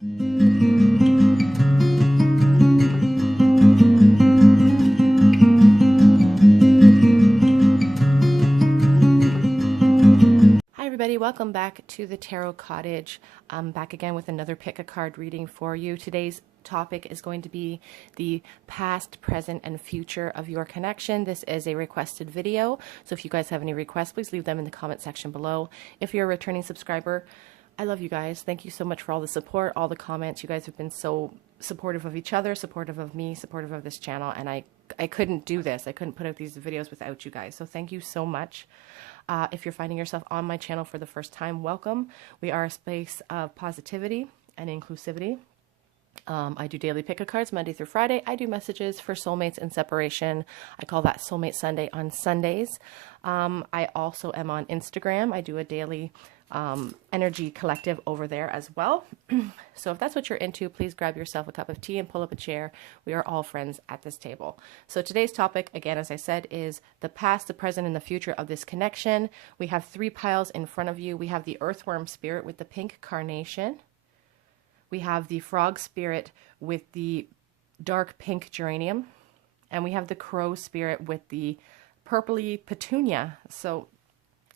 Hi everybody, welcome back to the Tarot Cottage. I'm back again with another pick a card reading for you. Today's topic is going to be the past, present, and future of your connection. This is a requested video, so if you guys have any requests, please leave them in the comment section below. If you're a returning subscriber, I love you guys. Thank you so much for all the support, all the comments. You guys have been so supportive of each other, supportive of me, supportive of this channel, and I couldn't do this. I couldn't put out these videos without you guys, so thank you so much. If you're finding yourself on my channel for the first time, welcome. We are a space of positivity and inclusivity. I do daily pick-a-cards Monday through Friday. I do messages for soulmates and separation. I call that Soulmate Sunday on Sundays. I also am on Instagram. I do a daily energy collective over there as well. So if that's what you're into, please grab yourself a cup of tea and pull up a chair. We are all friends at this table. So today's topic, again, as I said, is the past, the present, and the future of this connection. We have three piles in front of you. We have the earthworm spirit with the pink carnation. We have the frog spirit with the dark pink geranium. And we have the crow spirit with the purpley petunia. So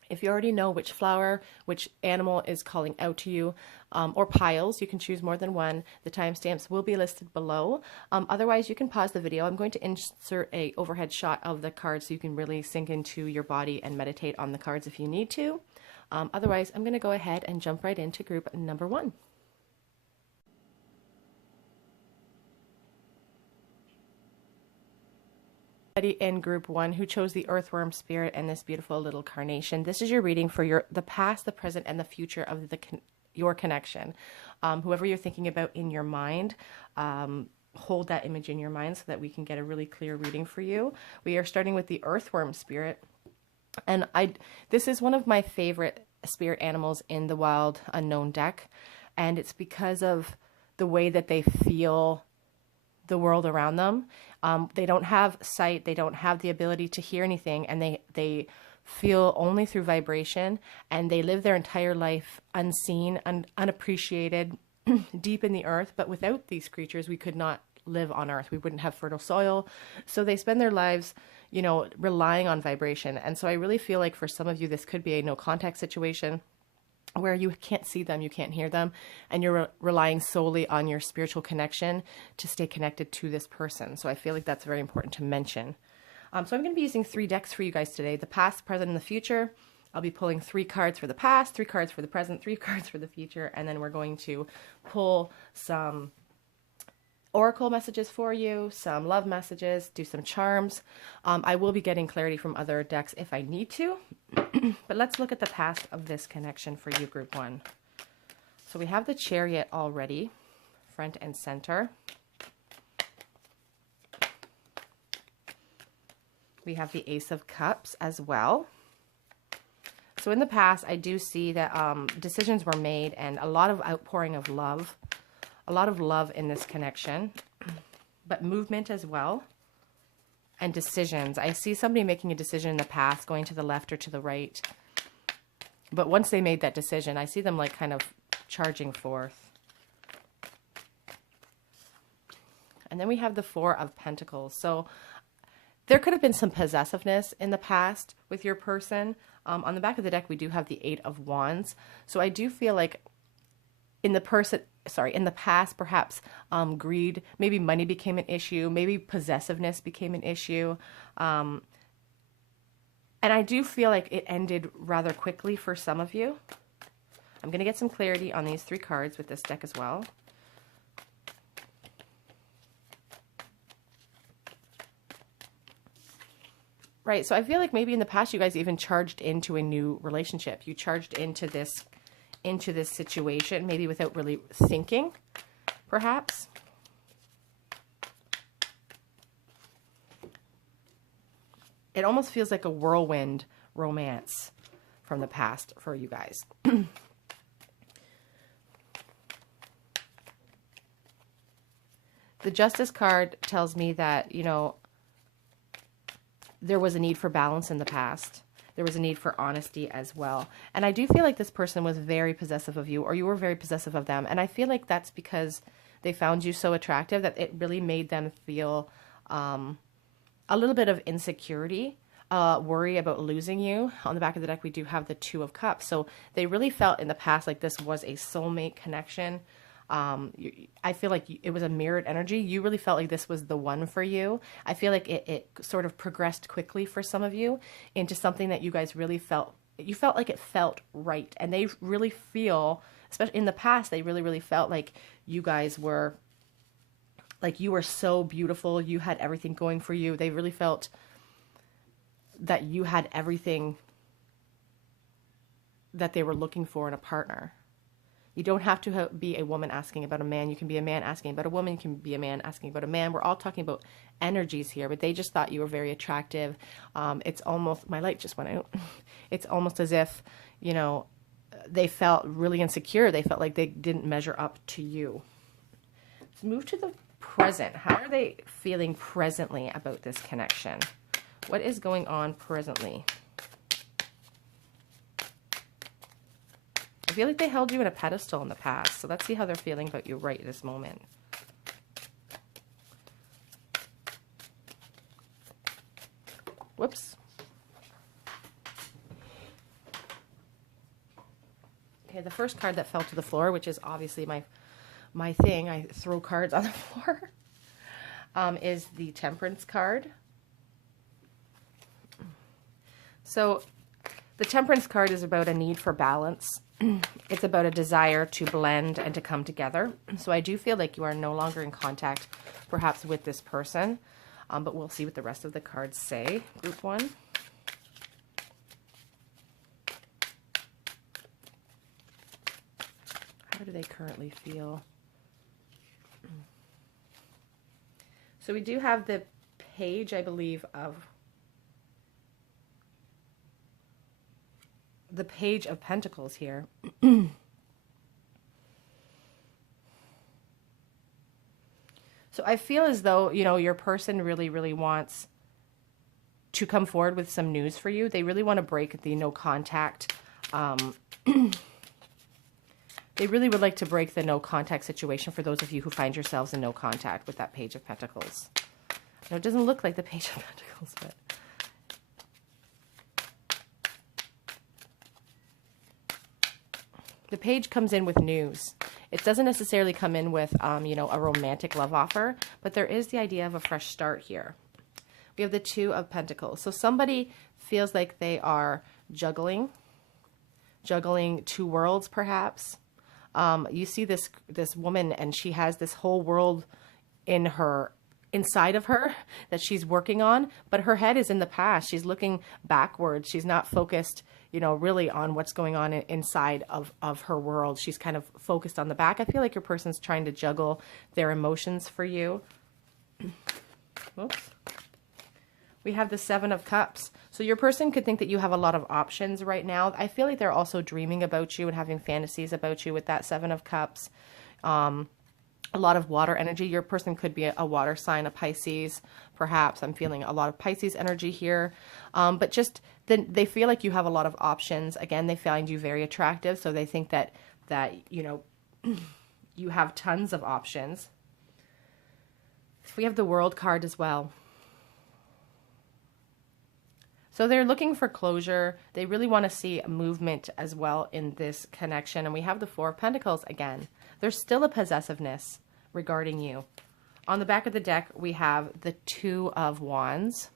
if you already know which flower, which animal is calling out to you, or piles, you can choose more than one. The timestamps will be listed below. Otherwise, you can pause the video. I'm going to insert a overhead shot of the cards so you can really sink into your body and meditate on the cards if you need to. Otherwise, I'm going to go ahead and jump right into group number one. In group one who chose the earthworm spirit and this beautiful little carnation, this is your reading for the past, the present, and the future of your connection. Whoever you're thinking about in your mind, hold that image in your mind so that we can get a really clear reading for you. We are starting with the earthworm spirit, and this is one of my favorite spirit animals in the Wild Unknown deck, and it's because of the way that they feel the world around them. They don't have sight, they don't have the ability to hear anything, and they feel only through vibration, and they live their entire life unseen, unappreciated, deep in the earth. But without these creatures, we could not live on earth. We wouldn't have fertile soil. So they spend their lives, you know, relying on vibration. And so I really feel like for some of you, this could be a no contact situation, where you can't see them, you can't hear them, and you're relying solely on your spiritual connection to stay connected to this person. So I feel like that's very important to mention. So I'm going to be using three decks for you guys today: the past, present, and the future. I'll be pulling 3 cards for the past, 3 cards for the present, 3 cards for the future, and then we're going to pull some oracle messages for you, some love messages, do some charms. I will be getting clarity from other decks if I need to. But let's look at the past of this connection for you, group one. So we have the Chariot already, front and center. We have the Ace of Cups as well. So in the past, I do see that decisions were made and a lot of outpouring of love. A lot of love in this connection, but movement as well, and decisions. I see somebody making a decision in the past, going to the left or to the right. But once they made that decision, I see them like kind of charging forth. And then we have the Four of Pentacles. So there could have been some possessiveness in the past with your person. On the back of the deck, we do have the Eight of Wands. So I do feel like in the past, perhaps greed, maybe money became an issue, maybe possessiveness became an issue. And I do feel like it ended rather quickly for some of you. I'm going to get some clarity on these 3 cards with this deck as well. Right, so I feel like maybe in the past you guys even charged into a new relationship. You charged into this situation, maybe without really thinking, perhaps. It almost feels like a whirlwind romance from the past for you guys. The Justice card tells me that, you know, there was a need for balance in the past. there was a need for honesty as well. And I do feel like this person was very possessive of you, or you were very possessive of them. And I feel like that's because they found you so attractive that it really made them feel a little bit of insecurity, worry about losing you. On the back of the deck, we do have the Two of Cups. So they really felt in the past like this was a soulmate connection. I feel like it was a mirrored energy. You really felt like this was the one for you. I feel like it sort of progressed quickly for some of you into something that you guys really felt, you felt like it felt right. And they really feel, especially in the past, they really, really felt like you guys were, like you were so beautiful. You had everything going for you. They really felt that you had everything that they were looking for in a partner. You don't have to be a woman asking about a man. You can be a man asking about a woman. You can be a man asking about a man. We're all talking about energies here, but they just thought you were very attractive. It's almost, my light just went out. It's almost as if, you know, they felt really insecure. They felt like they didn't measure up to you. Let's move to the present. How are they feeling presently about this connection? What is going on presently? I feel like they held you in a pedestal in the past. So let's see how they're feeling about you right this moment. Whoops. Okay, the first card that fell to the floor, which is obviously my thing, I throw cards on the floor, is the Temperance card. So the Temperance card is about a need for balance. It's about a desire to blend and to come together. So I do feel like you are no longer in contact, perhaps, with this person. But we'll see what the rest of the cards say. Group 1. How do they currently feel? So we do have the Page, I believe, of the Page of Pentacles here. So I feel as though, you know, your person really, really wants to come forward with some news for you. They really want to break the no contact. They really would like to break the no contact situation for those of you who find yourselves in no contact with that Page of Pentacles. Now, it doesn't look like the Page of Pentacles, but the Page comes in with news. It doesn't necessarily come in with, you know, a romantic love offer, but there is the idea of a fresh start here. We have the Two of Pentacles. So somebody feels like they are juggling two worlds, perhaps. You see this woman, and she has this whole world inside of her that she's working on, but her head is in the past. She's looking backwards. She's not focused, you know, really on what's going on inside of her world. She's kind of focused on the back. I feel like your person's trying to juggle their emotions for you. Oops. We have the Seven of Cups. So your person could think that you have a lot of options right now. I feel like they're also dreaming about you and having fantasies about you with that Seven of Cups. A lot of water energy. Your person could be a water sign, a Pisces, perhaps. I'm feeling a lot of Pisces energy here. But just they feel like you have a lot of options. Again, they find you very attractive, so they think that you know, you have tons of options. We have the World card as well. So they're looking for closure. They really want to see a movement as well in this connection. And we have the Four of Pentacles again. There's still a possessiveness regarding you. On the back of the deck, we have the Two of Wands.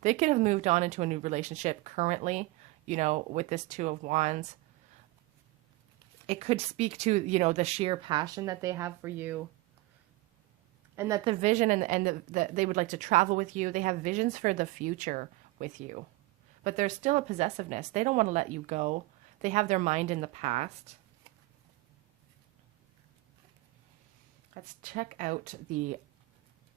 They could have moved on into a new relationship currently, you know, with this Two of Wands. It could speak to, you know, the sheer passion that they have for you. And that the vision and they would like to travel with you. They have visions for the future with you. But there's still a possessiveness. They don't want to let you go. They have their mind in the past. Let's check out the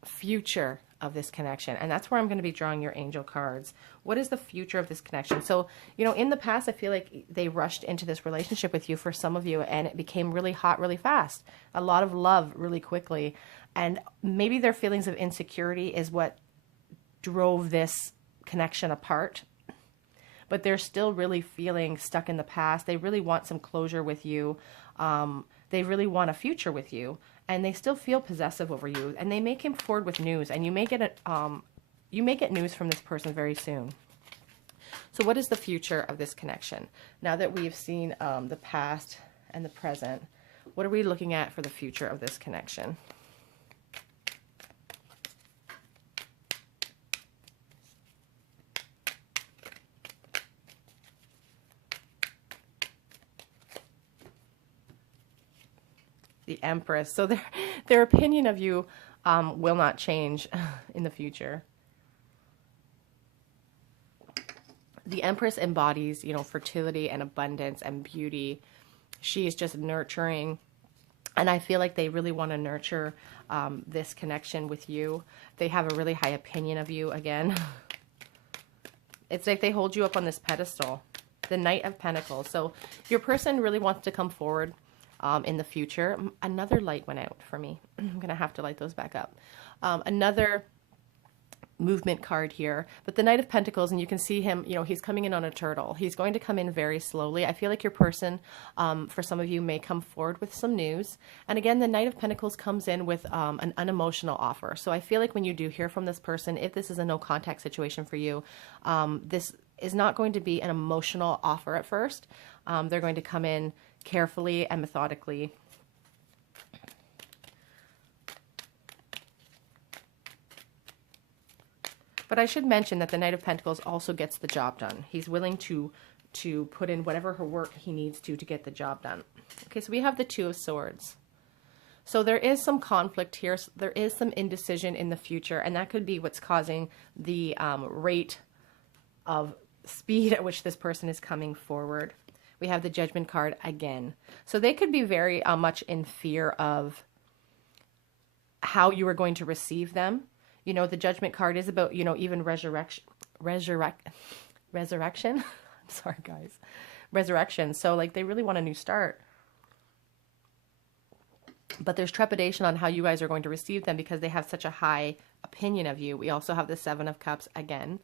future of this connection. And that's where I'm going to be drawing your angel cards. What is the future of this connection? So, you know, in the past, I feel like they rushed into this relationship with you for some of you, and it became really hot really fast. A lot of love really quickly. And maybe their feelings of insecurity is what drove this connection apart. but they're still really feeling stuck in the past. They really want some closure with you. They really want a future with you, and they still feel possessive over you, and they may come forward with news, and you may get news from this person very soon. So what is the future of this connection? Now that we've seen the past and the present, what are we looking at for the future of this connection? The Empress. So their opinion of you will not change in the future. The Empress embodies, you know, fertility and abundance and beauty. She is just nurturing. And I feel like they really want to nurture this connection with you. They have a really high opinion of you again. It's like they hold you up on this pedestal. The Knight of Pentacles. So your person really wants to come forward in the future. Another light went out for me. I'm going to have to light those back up. Another movement card here, but the Knight of Pentacles, and you can see him, you know, he's coming in on a turtle. He's going to come in very slowly. I feel like your person, for some of you, may come forward with some news. And again, the Knight of Pentacles comes in with an unemotional offer. So I feel like when you do hear from this person, if this is a no contact situation for you, this is not going to be an emotional offer at first. They're going to come in carefully and methodically. But I should mention that the Knight of Pentacles also gets the job done. He's willing to put in whatever her work he needs to get the job done. Okay, so we have the Two of Swords. So there is some conflict here. There is some indecision in the future, and that could be what's causing the rate of speed at which this person is coming forward. We have the Judgment card again. So they could be very much in fear of how you are going to receive them. You know, the Judgment card is about, you know, even resurrection. I'm sorry, guys. Resurrection. So, like, they really want a new start. But there's trepidation on how you guys are going to receive them because they have such a high opinion of you. We also have the Seven of Cups again.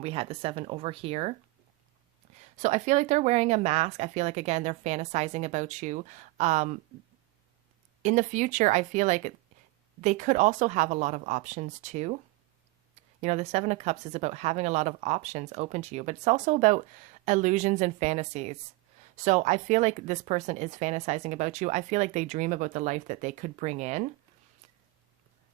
We had the Seven over here. So I feel like they're wearing a mask. I feel like, again, they're fantasizing about you. In the future, I feel like they could also have a lot of options too. You know, the Seven of Cups is about having a lot of options open to you, but it's also about illusions and fantasies. So I feel like this person is fantasizing about you. I feel like they dream about the life that they could bring in.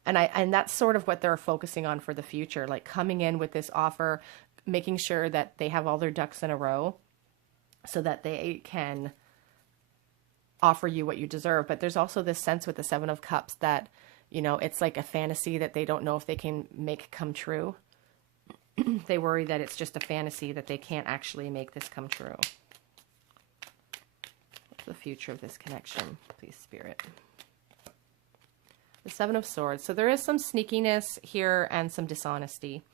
And that's sort of what they're focusing on for the future, like coming in with this offer, making sure that they have all their ducks in a row so that they can offer you what you deserve. But there's also this sense with the Seven of Cups that, you know, it's like a fantasy that they don't know if they can make come true. They worry that it's just a fantasy, that they can't actually make this come true. What's the future of this connection, please, Spirit? The Seven of Swords. So there is some sneakiness here and some dishonesty.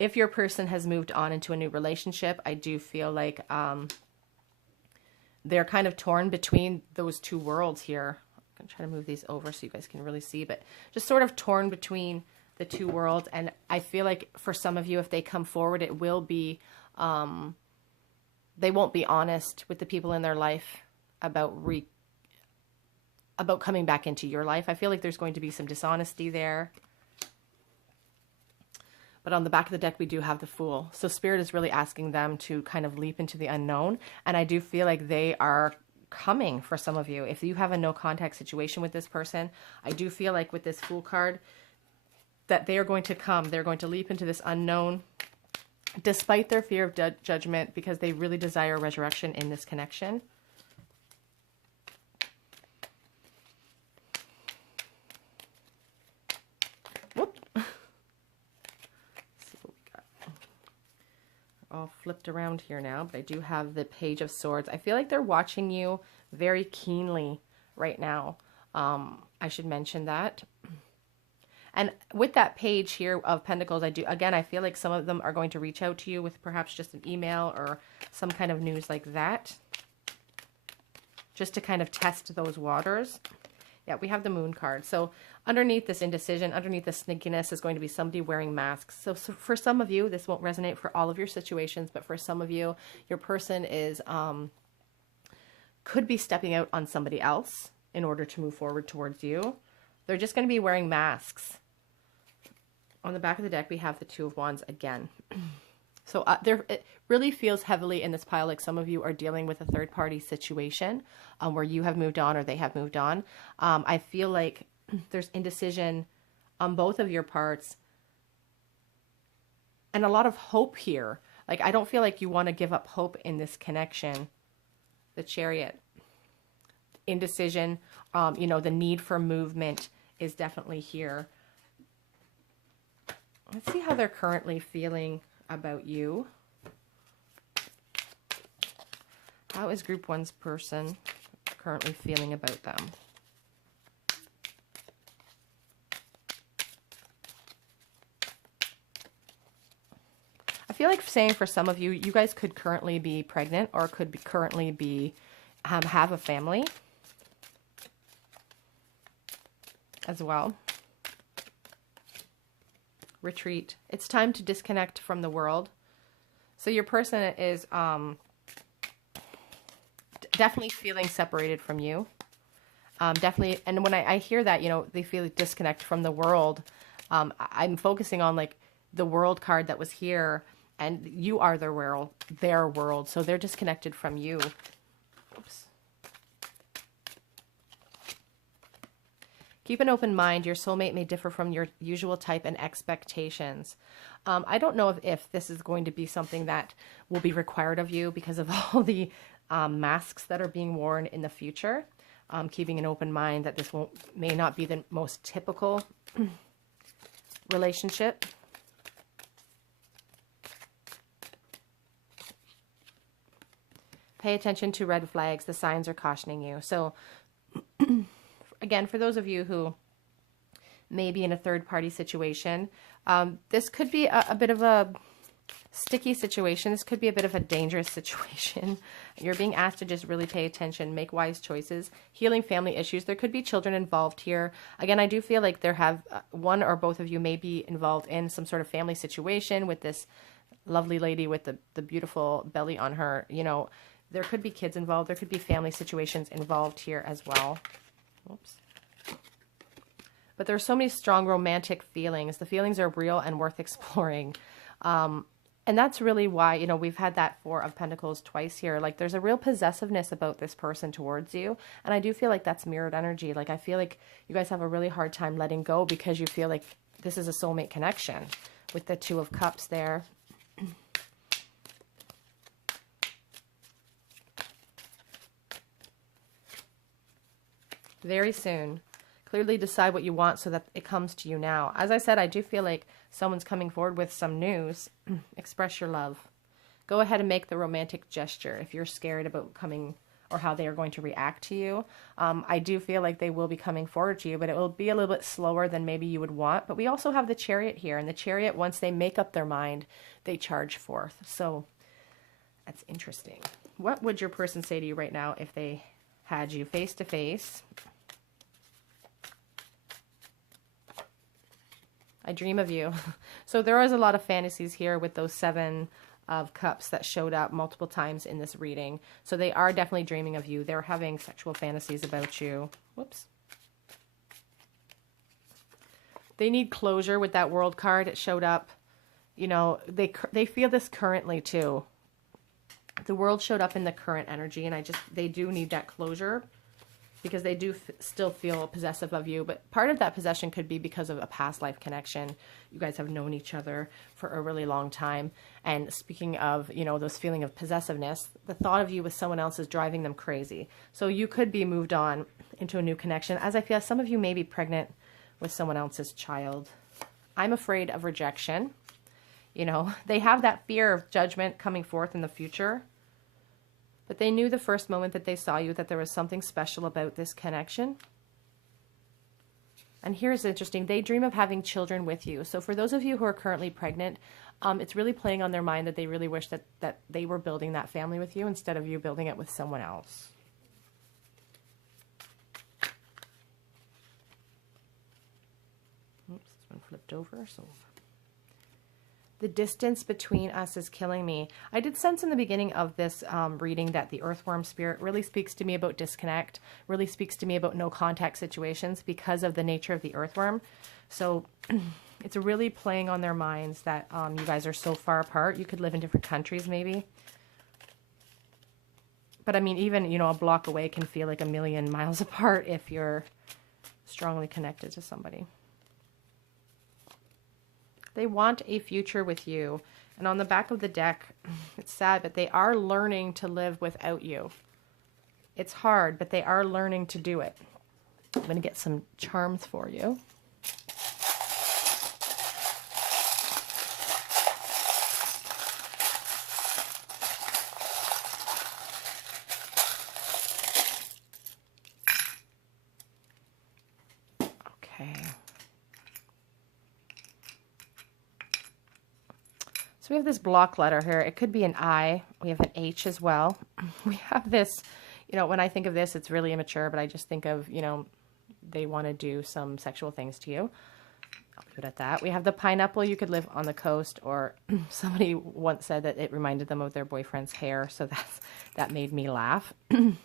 If your person has moved on into a new relationship, I do feel like they're kind of torn between those two worlds here. I'm going to try to move these over so you guys can really see, but just sort of torn between the two worlds. And I feel like for some of you, if they come forward, it will be, they won't be honest with the people in their life about coming back into your life. I feel like there's going to be some dishonesty there. But on the back of the deck, we do have the Fool. So Spirit is really asking them to kind of leap into the unknown. And I do feel like they are coming for some of you. If you have a no contact situation with this person, I do feel like with this Fool card that they are going to come. They're going to leap into this unknown despite their fear of judgment, because they really desire resurrection in this connection. Whoop. Let's see what we got. All flipped around here now, but I do have the Page of Swords. I feel like they're watching you very keenly right now. I should mention that. And with that page here of Pentacles, I feel like some of them are going to reach out to you with perhaps just an email or some kind of news like that, just to kind of test those waters. Yeah, we have the Moon card. So underneath this indecision, underneath the sneakiness is going to be somebody wearing masks. So for some of you, this won't resonate for all of your situations, but for some of you, your person is could be stepping out on somebody else in order to move forward towards you. They're just going to be wearing masks. On the back of the deck, we have the Two of Wands again. So it really feels heavily in this pile like some of you are dealing with a third-party situation where you have moved on or they have moved on. I feel like there's indecision on both of your parts and a lot of hope here. Like, I don't feel like you want to give up hope in this connection. The Chariot. Indecision, you know, the need for movement is definitely here. Let's see how they're currently feeling about you. How is Group 1's person currently feeling about them? I feel like saying for some of you, you guys could currently be pregnant or could be currently be have a family as well. Retreat. It's time to disconnect from the world. So your person is definitely feeling separated from you. Definitely. And when I hear that, you know, they feel disconnect from the world. I'm focusing on like the world card that was here, and you are their world. So they're disconnected from you. Oops. Keep an open mind. Your soulmate may differ from your usual type and expectations. I don't know if this is going to be something that will be required of you because of all the masks that are being worn in the future. Keeping an open mind that this may not be the most typical relationship. Pay attention to red flags. The signs are cautioning you. So again, for those of you who may be in a third-party situation, this could be a bit of a sticky situation. This could be a bit of a dangerous situation. You're being asked to just really pay attention, make wise choices, healing family issues. There could be children involved here. Again, I do feel like there have one or both of you may be involved in some sort of family situation with this lovely lady with the beautiful belly on her. You know, there could be kids involved. There could be family situations involved here as well. Oops. But there are so many strong romantic feelings. The feelings are real and worth exploring. And that's really why, you know, we've had that Four of Pentacles twice here. Like, there's a real possessiveness about this person towards you. And I do feel like that's mirrored energy. Like, I feel like you guys have a really hard time letting go because you feel like this is a soulmate connection with the Two of Cups there. Very soon. Clearly decide what you want so that it comes to you now. As I said, I do feel like someone's coming forward with some news. Express your love. Go ahead and make the romantic gesture if you're scared about coming or how they are going to react to you. I do feel like they will be coming forward to you, but it will be a little bit slower than maybe you would want. But we also have the Chariot here, and the Chariot, once they make up their mind, they charge forth. So that's interesting. What would your person say to you right now if they had you face to face? I dream of you. So there is a lot of fantasies here with those Seven of Cups that showed up multiple times in this reading. So they are definitely dreaming of you. They're having sexual fantasies about you. Whoops. They need closure with that World card. It showed up. You know, they feel this currently too. The World showed up in the current energy, and they do need that closure because they do still feel possessive of you. But part of that possession could be because of a past life connection. You guys have known each other for a really long time. And speaking of, you know, those feeling of possessiveness, the thought of you with someone else is driving them crazy. So you could be moved on into a new connection. As I feel, some of you may be pregnant with someone else's child. I'm afraid of rejection. You know, they have that fear of judgment coming forth in the future. But they knew the first moment that they saw you that there was something special about this connection. And here's interesting. They dream of having children with you. So for those of you who are currently pregnant, it's really playing on their mind that they really wish that they were building that family with you instead of you building it with someone else. flipped over. So the distance between us is killing me. I did sense in the beginning of this reading that the earthworm spirit really speaks to me about disconnect, really speaks to me about no contact situations because of the nature of the earthworm. So it's really playing on their minds that you guys are so far apart. You could live in different countries maybe. But I mean, even, you know, a block away can feel like a million miles apart if you're strongly connected to somebody. They want a future with you. And on the back of the deck, it's sad, but they are learning to live without you. It's hard, but they are learning to do it. I'm going to get some charms for you. So we have this block letter here. It could be an I. We have an H as well. We have this, you know, when I think of this, it's really immature, but I just think of, you know, they want to do some sexual things to you. I'll leave it at that. We have the pineapple. You could live on the coast, or somebody once said that it reminded them of their boyfriend's hair, so that made me laugh. Oops.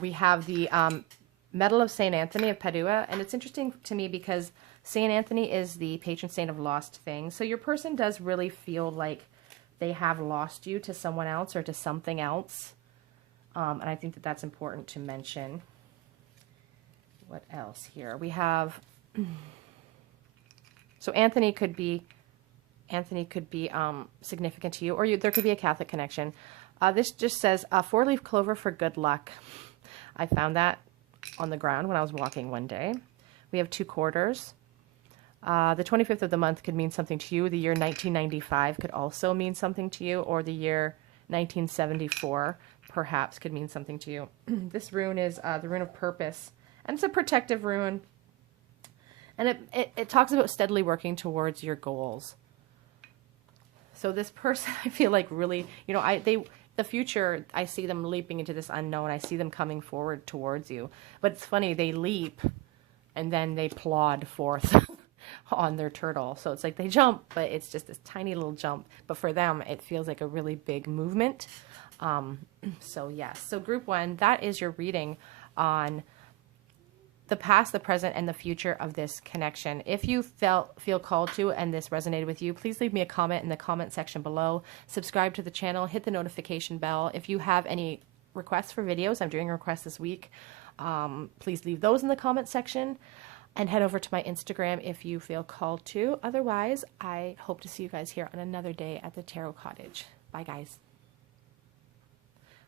We have the Medal of St. Anthony of Padua, and it's interesting to me because St. Anthony is the patron saint of lost things. So your person does really feel like they have lost you to someone else or to something else. And I think that that's important to mention. What else here? We have, so Anthony could be significant to you, or there could be a Catholic connection. This just says, 4-leaf clover for good luck. I found that on the ground when I was walking one day. We have 2 quarters. The 25th of the month could mean something to you. The year 1995 could also mean something to you, or the year 1974 perhaps could mean something to you. This rune is the rune of purpose, and it's a protective rune, and it talks about steadily working towards your goals. So this person, I feel like really, you know, the future, I see them leaping into this unknown. I see them coming forward towards you, but it's funny, they leap and then they plod forth on their turtle. So it's like they jump, but it's just this tiny little jump. But for them, it feels like a really big movement. So yes. So group 1, that is your reading on the past, the present, and the future of this connection. If you feel called to and this resonated with you, please leave me a comment in the comment section below. Subscribe to the channel. Hit the notification bell. If you have any requests for videos, I'm doing a request this week. Please leave those in the comment section. And head over to my Instagram if you feel called to. Otherwise, I hope to see you guys here on another day at the Tarot Cottage. Bye, guys.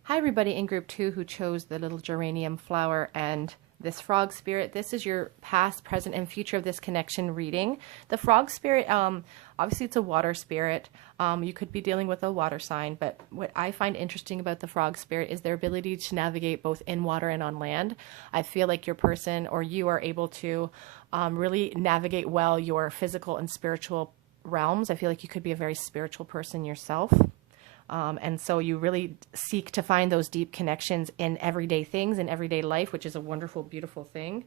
Hi, everybody in group 2 who chose the little geranium flower and this frog spirit. This is your past, present, and future of this connection reading. The frog spirit, obviously it's a water spirit. You could be dealing with a water sign, but what I find interesting about the frog spirit is their ability to navigate both in water and on land. I feel like your person or you are able to really navigate well your physical and spiritual realms. I feel like you could be a very spiritual person yourself. And so you really seek to find those deep connections in everyday things, in everyday life, which is a wonderful, beautiful thing.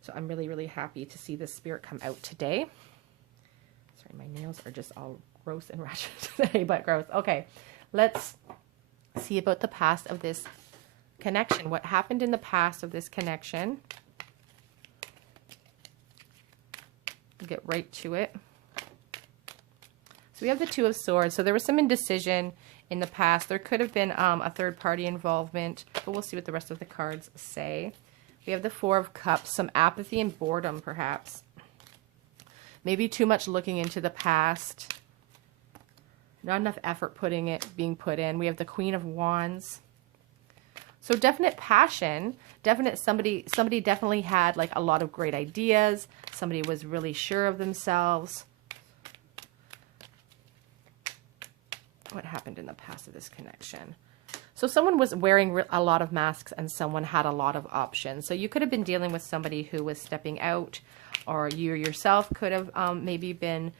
So I'm really, really happy to see this spirit come out today. Sorry, my nails are just all gross and ratchet today, but gross. Okay, let's see about the past of this connection. What happened in the past of this connection? We'll get right to it. So we have the 2 of Swords. So there was some indecision in the past. There could have been a third-party involvement, but we'll see what the rest of the cards say. We have the 4 of Cups, some apathy and boredom, perhaps. Maybe too much looking into the past. Not enough effort being put in. We have the Queen of Wands. So definite passion, somebody definitely had like a lot of great ideas. Somebody was really sure of themselves. What happened in the past of this connection? So someone was wearing a lot of masks and someone had a lot of options. So you could have been dealing with somebody who was stepping out, or you yourself could have maybe been,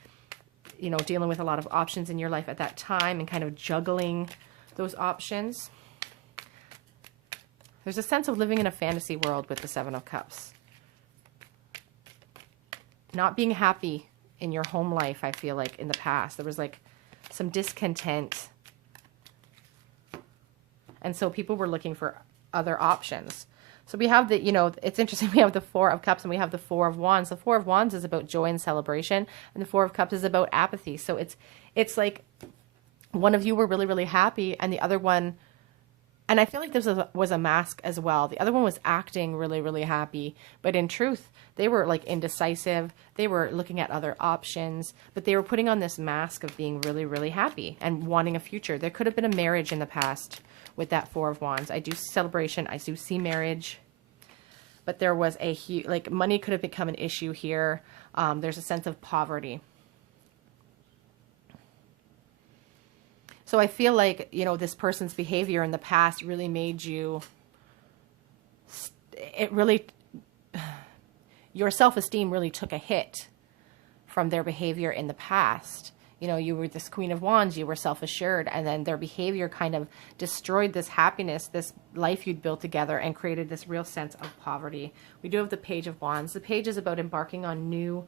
you know, dealing with a lot of options in your life at that time and kind of juggling those options. There's a sense of living in a fantasy world with the 7 of Cups. not being happy in your home life. I feel like in the past, there was like some discontent. And so people were looking for other options. So we have the, you know, it's interesting. We have the Four of Cups and we have the Four of Wands. The Four of Wands is about joy and celebration. And the Four of Cups is about apathy. So it's like one of you were really, really happy and the other one, and I feel like this was a mask as well. The other one was acting really, really happy. But in truth, they were like indecisive. They were looking at other options. But they were putting on this mask of being really, really happy and wanting a future. There could have been a marriage in the past with that Four of Wands. I do see celebration. I do see marriage. But there was a huge, like money could have become an issue here. There's a sense of poverty. So I feel like, you know, this person's behavior in the past really made you, your self-esteem really took a hit from their behavior in the past. You know, you were this Queen of Wands, you were self-assured, and then their behavior kind of destroyed this happiness, this life you'd built together, and created this real sense of poverty. We do have the Page of Wands. The Page is about embarking on new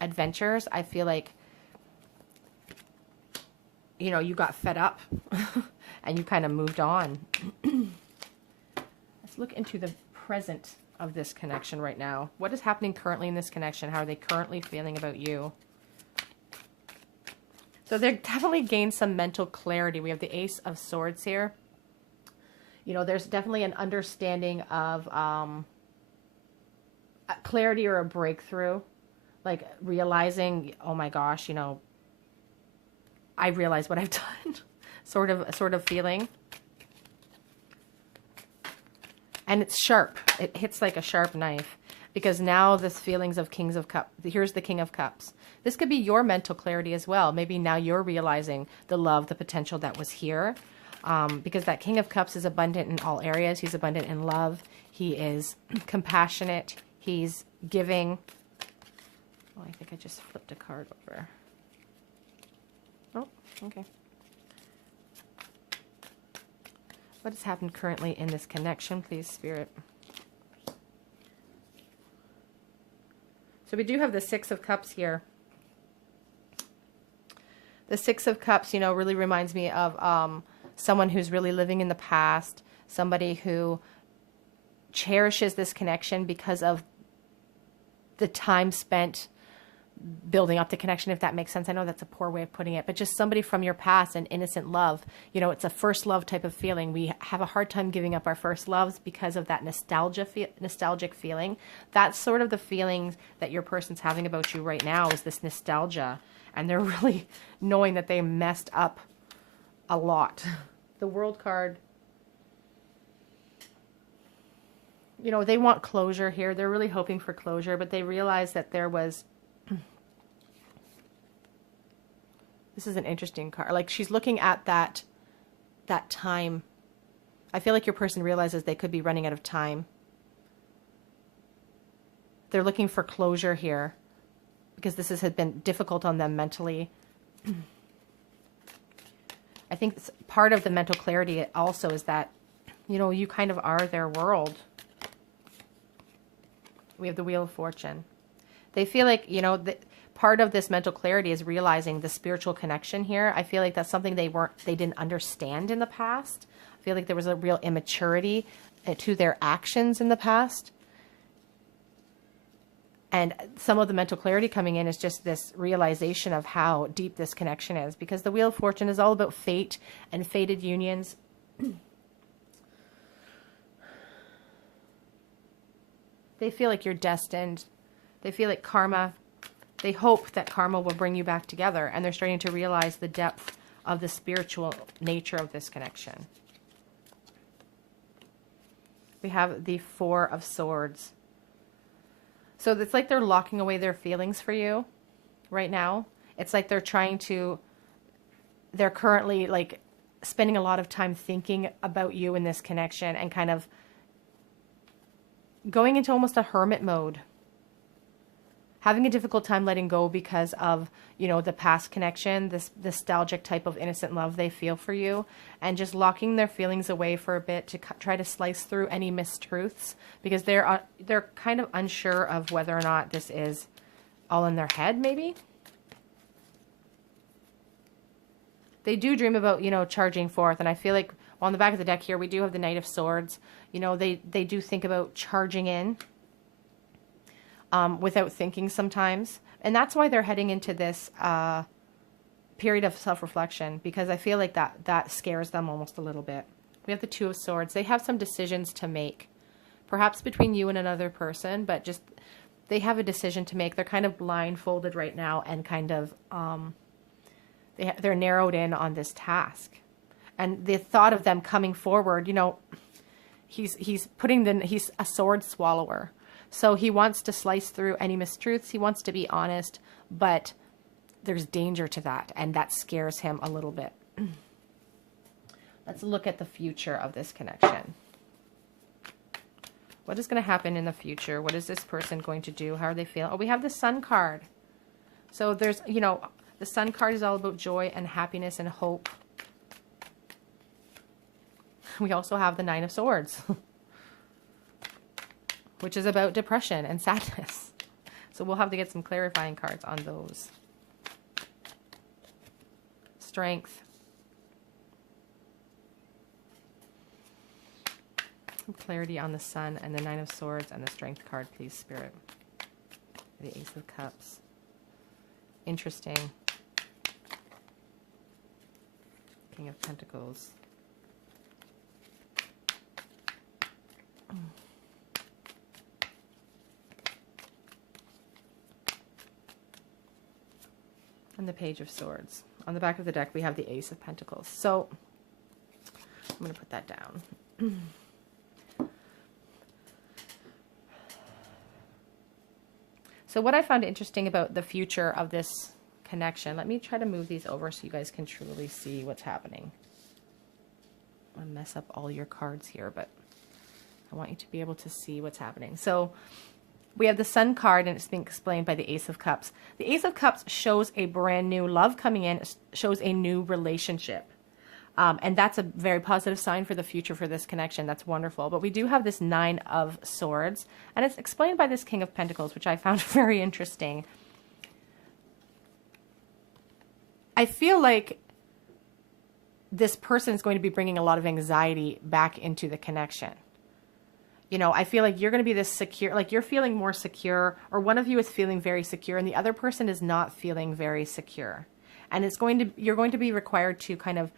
adventures. I feel like, you know, you got fed up and you kind of moved on. Let's look into the present of this connection right now. What is happening currently in this connection? How are they currently feeling about you? So they're definitely gained some mental clarity. We have the Ace of Swords here. You know, there's definitely an understanding of clarity or a breakthrough. Like realizing, oh my gosh, you know, I realize what I've done, sort of feeling. And it's sharp. It hits like a sharp knife because now this feelings of Kings of Cups. Here's the King of Cups. This could be your mental clarity as well. Maybe now you're realizing the love, the potential that was here. Because that King of Cups is abundant in all areas. He's abundant in love. He is compassionate. He's giving. Oh, I think I just flipped a card over. Oh, okay. What has happened currently in this connection, please, Spirit? So we do have the Six of Cups here. The Six of Cups, you know, really reminds me of someone who's really living in the past, somebody who cherishes this connection because of the time spent building up the connection, if that makes sense. I know that's a poor way of putting it, but just somebody from your past, an innocent love. You know, it's a first love type of feeling. We have a hard time giving up our first loves because of that nostalgic feeling. That's sort of the feeling that your person's having about you right now, is this nostalgia. And they're really knowing that they messed up a lot. The World card, you know, they want closure here. They're really hoping for closure, but they realize that there was, this is an interesting card. Like she's looking at that time. I feel like your person realizes they could be running out of time. They're looking for closure here because this has been difficult on them mentally. I think part of the mental clarity also is that, you know, you kind of are their world. We have the Wheel of Fortune. They feel like, you know, part of this mental clarity is realizing the spiritual connection here. I feel like that's something they didn't understand in the past. I feel like there was a real immaturity to their actions in the past. And some of the mental clarity coming in is just this realization of how deep this connection is, because the Wheel of Fortune is all about fate and fated unions. They feel like you're destined. They feel like karma. They hope that karma will bring you back together, and they're starting to realize the depth of the spiritual nature of this connection. We have the Four of Swords. So it's like they're locking away their feelings for you right now. It's like they're currently like spending a lot of time thinking about you in this connection and kind of going into almost a hermit mode. Having a difficult time letting go because of, you know, the past connection, this nostalgic type of innocent love they feel for you, and just locking their feelings away for a bit to try to slice through any mistruths, because they're kind of unsure of whether or not this is all in their head, maybe. They do dream about, you know, charging forth. And I feel like on the back of the deck here, we do have the Knight of Swords. You know, they do think about charging in without thinking sometimes. And that's why they're heading into this period of self-reflection, because I feel like that scares them almost a little bit. We have the Two of Swords. They have some decisions to make, perhaps between you and another person, but just they have a decision to make. They're kind of blindfolded right now and kind of they're narrowed in on this task. And the thought of them coming forward, you know, he's a sword swallower. So he wants to slice through any mistruths. He wants to be honest, but there's danger to that, and that scares him a little bit. Let's look at the future of this connection. What is going to happen in the future? What is this person going to do? How are they feeling? Oh, we have the Sun card. So there's, you know, the Sun card is all about joy and happiness and hope. We also have the Nine of Swords, which is about depression and sadness. So we'll have to get some clarifying cards on those. Strength. Some clarity on the Sun and the Nine of Swords and the Strength card, please, Spirit. The Ace of Cups. Interesting. King of Pentacles. And the Page of Swords. On the back of the deck, we have the Ace of Pentacles. So, I'm going to put that down. So what I found interesting about the future of this connection, let me try to move these over so you guys can truly see what's happening. I'm going to mess up all your cards here, but I want you to be able to see what's happening. So we have the Sun card, and it's being explained by the Ace of Cups. The Ace of Cups shows a brand new love coming in, shows a new relationship. And that's a very positive sign for the future for this connection. That's wonderful. But we do have this Nine of Swords, and it's explained by this King of Pentacles, which I found very interesting. I feel like this person is going to be bringing a lot of anxiety back into the connection. You know, I feel like you're going to be this secure, like you're feeling more secure, or one of you is feeling very secure and the other person is not feeling very secure. And you're going to be required to kind of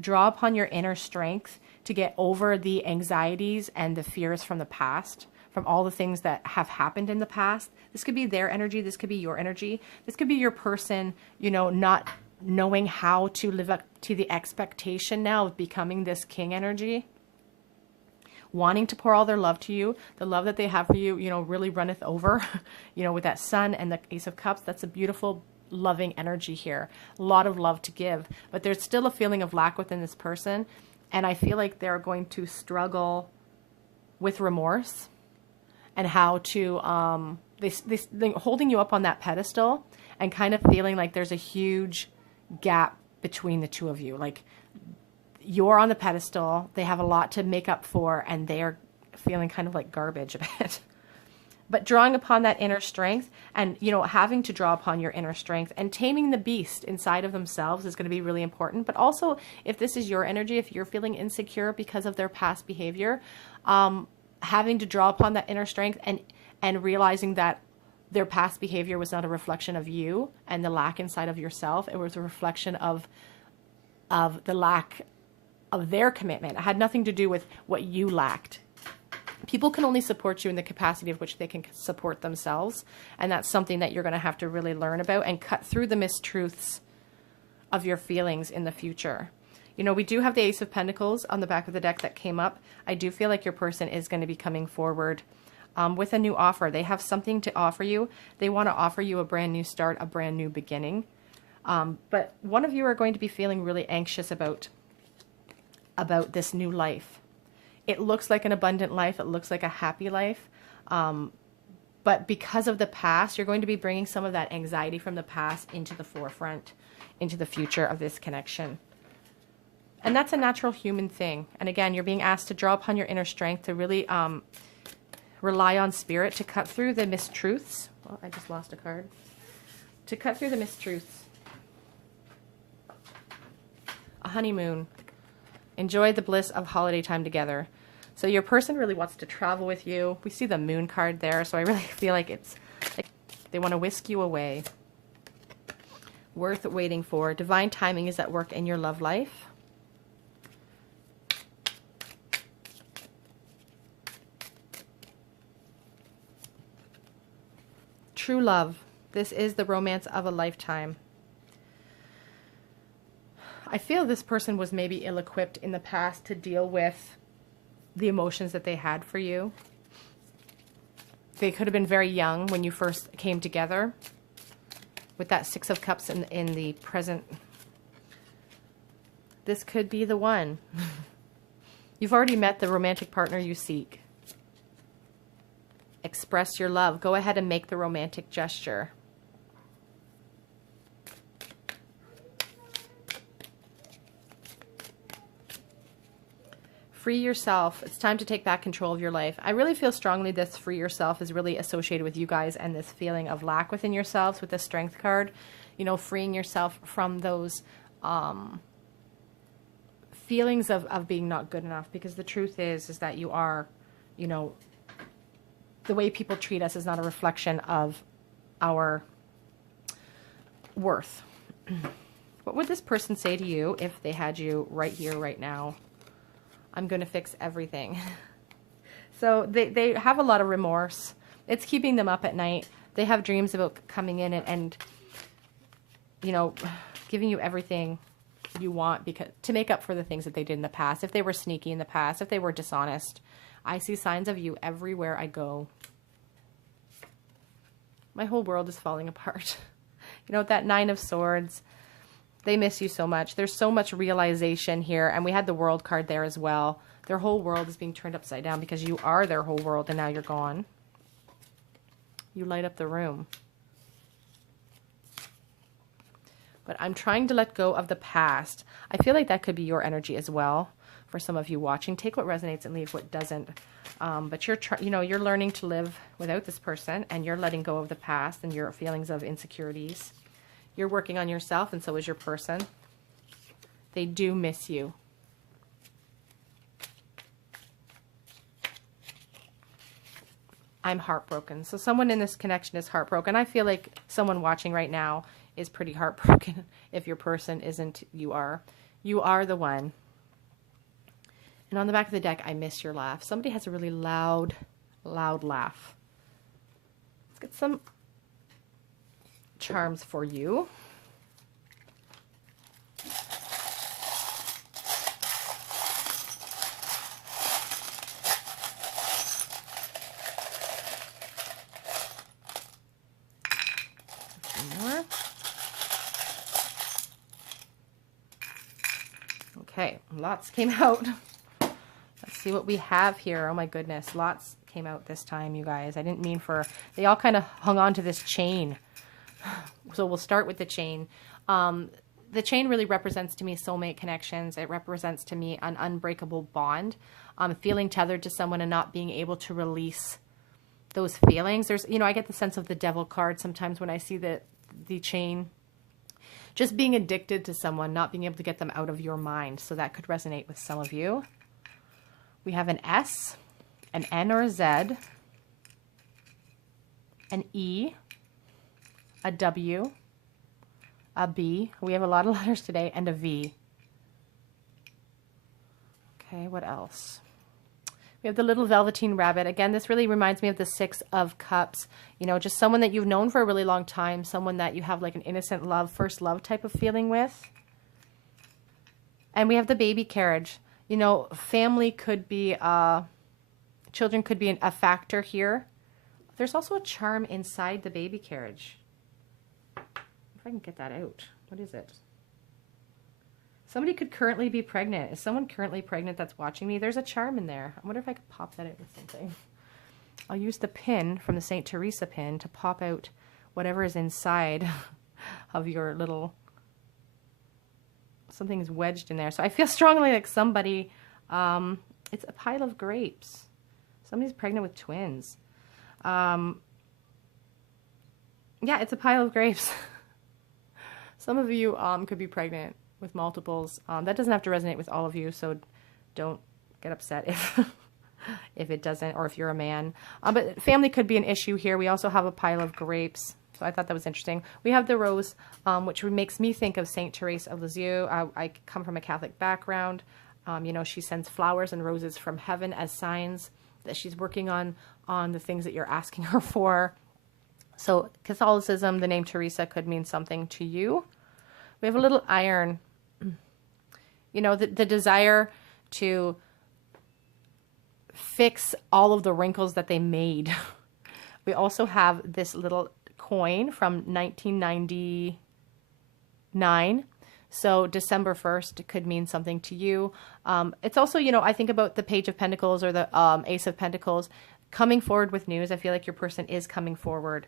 draw upon your inner strength to get over the anxieties and the fears from the past, from all the things that have happened in the past. This could be their energy. This could be your energy. This could be your person, you know, not knowing how to live up to the expectation now of becoming this king energy, wanting to pour all their love to you. The love that they have for you, you know, really runneth over, you know, with that Sun and the Ace of Cups. That's a beautiful, loving energy here. A lot of love to give, but there's still a feeling of lack within this person. And I feel like they're going to struggle with remorse and how to, they holding you up on that pedestal and kind of feeling like there's a huge gap between the two of you. Like you're on the pedestal, they have a lot to make up for, and they're feeling kind of like garbage a bit. But drawing upon that inner strength and, you know, having to draw upon your inner strength and taming the beast inside of themselves is going to be really important. But also, if this is your energy, if you're feeling insecure because of their past behavior, having to draw upon that inner strength and realizing that their past behavior was not a reflection of you and the lack inside of yourself. It was a reflection of the lack of their commitment. It had nothing to do with what you lacked. People can only support you in the capacity of which they can support themselves. And that's something that you're going to have to really learn about and cut through the mistruths of your feelings in the future. You know, we do have the Ace of Pentacles on the back of the deck that came up. I do feel like your person is going to be coming forward with a new offer. They have something to offer you. They want to offer you a brand new start, a brand new beginning. But one of you are going to be feeling really anxious about this new life. It looks like an abundant life. It looks like a happy life. But because of the past, you're going to be bringing some of that anxiety from the past into the forefront, into the future of this connection. And that's a natural human thing. And again, you're being asked to draw upon your inner strength to really rely on spirit to cut through the mistruths. Well, I just lost a card. To cut through the mistruths. A honeymoon. Enjoy the bliss of holiday time together. So your person really wants to travel with you. We see the moon card there, so I really feel like it's like they want to whisk you away. Worth waiting for. Divine timing is at work in your love life. True love. This is the romance of a lifetime. I feel this person was maybe ill-equipped in the past to deal with the emotions that they had for you. They could have been very young when you first came together. With that Six of Cups in the present. This could be the one. You've already met the romantic partner you seek. Express your love. Go ahead and make the romantic gesture. Free yourself. It's time to take back control of your life. I really feel strongly this free yourself is really associated with you guys and this feeling of lack within yourselves with the Strength card. You know, freeing yourself from those feelings of being not good enough. Because the truth is that you are, you know, the way people treat us is not a reflection of our worth. What would this person say to you if they had you right here, right now? I'm going to fix everything. So they have a lot of remorse. It's keeping them up at night. They have dreams about coming in and you know, giving you everything you want because to make up for the things that they did in the past. If they were sneaky in the past, if they were dishonest. I see signs of you everywhere I go. My whole world is falling apart. You know, that Nine of Swords. They miss you so much. There's so much realization here. And we had the World card there as well. Their whole world is being turned upside down because you are their whole world and now you're gone. You light up the room. But I'm trying to let go of the past. I feel like that could be your energy as well. For some of you watching, take what resonates and leave what doesn't. But you're learning to live without this person and you're letting go of the past and your feelings of insecurities. You're working on yourself, and so is your person. They do miss you. I'm heartbroken. So someone in this connection is heartbroken. I feel like someone watching right now is pretty heartbroken. If your person isn't, you are. You are the one. And on the back of the deck, I miss your laugh. Somebody has a really loud, loud laugh. Let's get some charms for you. More. Okay, lots came out. Let's see what we have here. Oh my goodness, lots came out this time, you guys. I didn't mean for, they all kind of hung on to this chain. So we'll start with the chain. The chain really represents to me soulmate connections. It represents to me an unbreakable bond. Feeling tethered to someone and not being able to release those feelings. There's, you know, I get the sense of the Devil card sometimes when I see the chain. Just being addicted to someone, not being able to get them out of your mind. So that could resonate with some of you. We have an S, an N or a Z, an E, a W, a B. We have a lot of letters today, and a V. Okay, what else? We have the little velveteen rabbit. Again, this really reminds me of the Six of Cups. You know, just someone that you've known for a really long time, someone that you have like an innocent love, first love type of feeling with. And we have the baby carriage. You know, family could be, children could be a factor here. There's also a charm inside the baby carriage. If I can get that out. What is it? Somebody could currently be pregnant. Is someone currently pregnant that's watching me? There's a charm in there. I wonder if I could pop that out with something. I'll use the pin from the St. Teresa pin to pop out whatever is inside of your little... Something is wedged in there. So I feel strongly like somebody... it's a pile of grapes. Somebody's pregnant with twins. Yeah, it's a pile of grapes. Some of you could be pregnant with multiples. That doesn't have to resonate with all of you, so don't get upset if if it doesn't, or if you're a man. But family could be an issue here. We also have a pile of grapes, so I thought that was interesting. We have the rose, which makes me think of Saint Therese of Lisieux. I come from a Catholic background. You know, she sends flowers and roses from heaven as signs that she's working on the things that you're asking her for. So Catholicism, the name Teresa could mean something to you. We have a little iron. You know, the desire to fix all of the wrinkles that they made. We also have this little coin from 1999. So December 1st could mean something to you. It's also, you know, I think about the Page of Pentacles or the Ace of Pentacles coming forward with news. I feel like your person is coming forward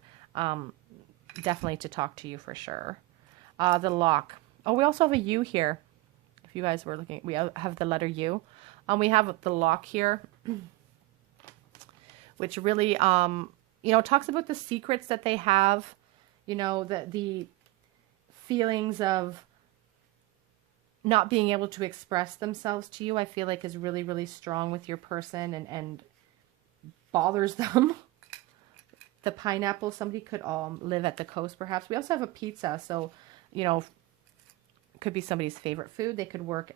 definitely to talk to you for sure. The lock. Oh, we also have a U here. If you guys were looking, we have the letter U. We have the lock here, which really, you know, talks about the secrets that they have, you know, the feelings of not being able to express themselves to you, I feel like is really, really strong with your person and bothers them. The pineapple, somebody could live at the coast perhaps. We also have a pizza, so, you know, could be somebody's favorite food. They could work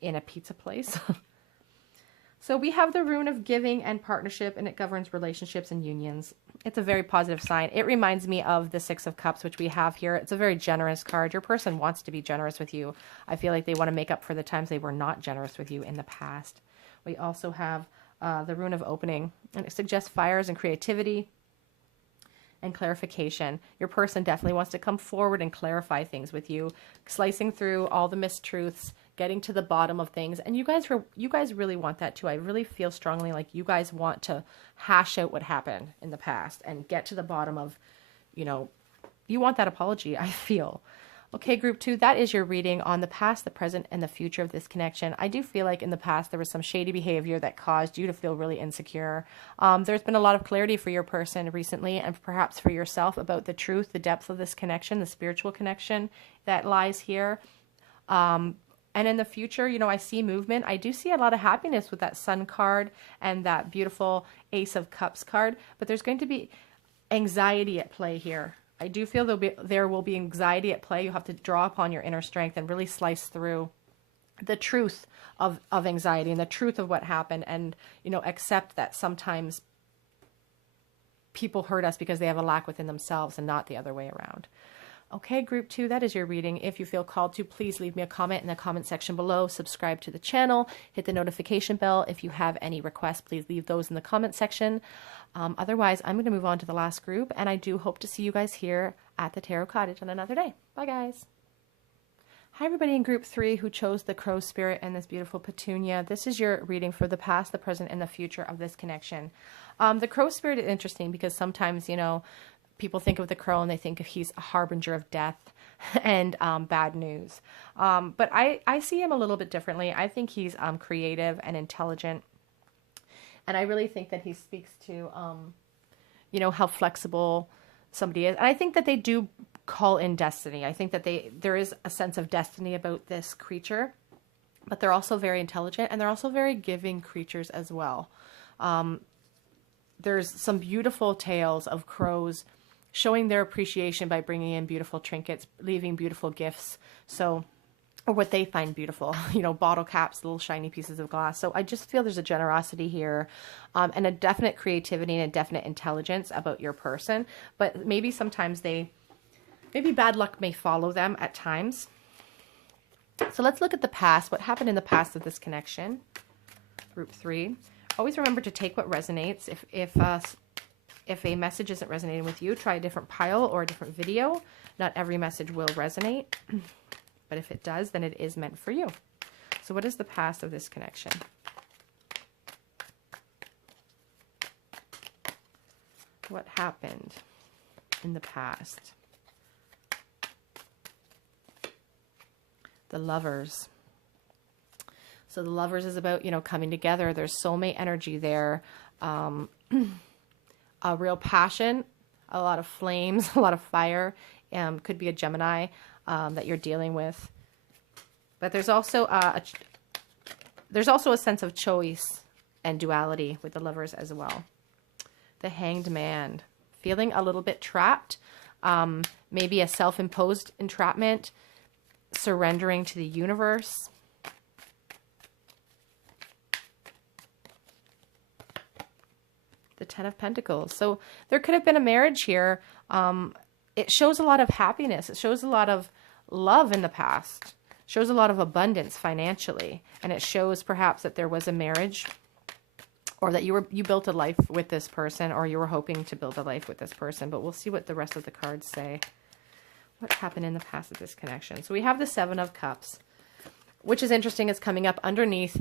in a pizza place. So we have the rune of giving and partnership, and it governs relationships and unions. It's a very positive sign. It reminds me of the Six of Cups, which we have here. It's a very generous card. Your person wants to be generous with you. I feel like they want to make up for the times they were not generous with you in the past. We also have the rune of opening, and it suggests fires and creativity and clarification. Your person definitely wants to come forward and clarify things with you, slicing through all the mistruths, getting to the bottom of things. And you guys really want that too. I really feel strongly like you guys want to hash out what happened in the past and get to the bottom of, you know, you want that apology, I feel. Okay, group 2, that is your reading on the past, the present, and the future of this connection. I do feel like in the past there was some shady behavior that caused you to feel really insecure. There's been a lot of clarity for your person recently, and perhaps for yourself, about the truth, the depth of this connection, the spiritual connection that lies here. And in the future, you know, I see movement. I do see a lot of happiness with that Sun card and that beautiful Ace of Cups card, but there's going to be anxiety at play here. I do feel there will be anxiety at play. You have to draw upon your inner strength and really slice through the truth of anxiety and the truth of what happened, and, you know, accept that sometimes people hurt us because they have a lack within themselves and not the other way around. Okay, group 2, that is your reading. If you feel called to, please leave me a comment in the comment section below. Subscribe to the channel. Hit the notification bell. If you have any requests, please leave those in the comment section. Otherwise, I'm going to move on to the last group, and I do hope to see you guys here at the Tarot Cottage on another day. Bye, guys. Hi, everybody in group 3 who chose the Crow Spirit and this beautiful Petunia. This is your reading for the past, the present, and the future of this connection. The Crow Spirit is interesting because sometimes, you know, people think of the crow and they think he's a harbinger of death and bad news. But I see him a little bit differently. I think he's creative and intelligent. And I really think that he speaks to, you know, how flexible somebody is. And I think that they do call in destiny. I think that there is a sense of destiny about this creature, but they're also very intelligent, and they're also very giving creatures as well. There's some beautiful tales of crows showing their appreciation by bringing in beautiful trinkets, leaving beautiful gifts. So, or what they find beautiful, you know, bottle caps, little shiny pieces of glass. So I just feel there's a generosity here, and a definite creativity and a definite intelligence about your person. But maybe sometimes maybe bad luck may follow them at times. So let's look at the past. What happened in the past of this connection? Group 3. Always remember to take what resonates. If a message isn't resonating with you, try a different pile or a different video. Not every message will resonate, but if it does, then it is meant for you. So what is the past of this connection? What happened in the past? The Lovers. So the Lovers is about, you know, coming together. There's soulmate energy there. A real passion, a lot of flames, a lot of fire. Could be a Gemini. that you're dealing with. But there's also a sense of choice and duality with the Lovers as well. The Hanged Man, feeling a little bit trapped, maybe a self-imposed entrapment, surrendering to the universe. The Ten of Pentacles. So there could have been a marriage here. It shows a lot of happiness. It shows a lot of love in the past. It shows a lot of abundance financially. And it shows perhaps that there was a marriage, or that you built a life with this person, or you were hoping to build a life with this person. But we'll see what the rest of the cards say. What happened in the past of this connection? So we have the Seven of Cups, which is interesting. It's coming up underneath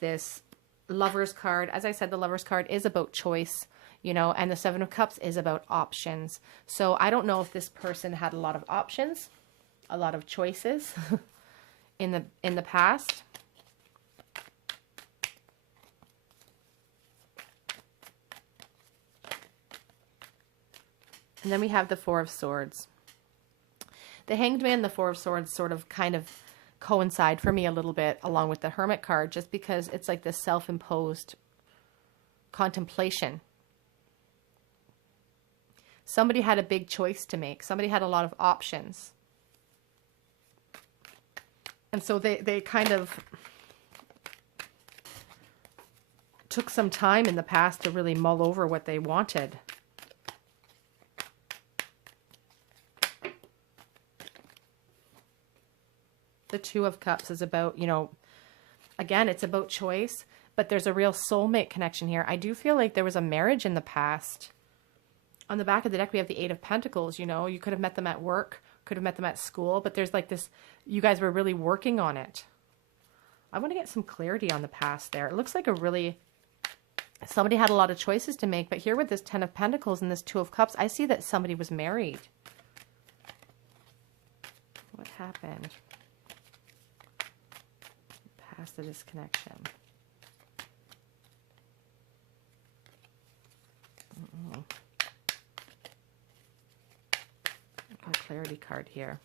this Lovers card. As I said, the Lovers card is about choice, you know, and the Seven of Cups is about options. So I don't know if this person had a lot of options, a lot of choices in the past. And then we have the Four of Swords. The Hanged Man and the Four of Swords sort of kind of coincide for me a little bit along with the Hermit card, just because it's like this self-imposed contemplation. Somebody had a big choice to make. Somebody had a lot of options. And so they kind of took some time in the past to really mull over what they wanted. The Two of Cups is about, you know, again, it's about choice, but there's a real soulmate connection here. I do feel like there was a marriage in the past. On the back of the deck, we have the Eight of Pentacles. You know, you could have met them at work, could have met them at school, but there's like this, you guys were really working on it. I want to get some clarity on the past there. It looks like somebody had a lot of choices to make, but here with this Ten of Pentacles and this Two of Cups, I see that somebody was married. What happened? Past the disconnection. Got a clarity card here.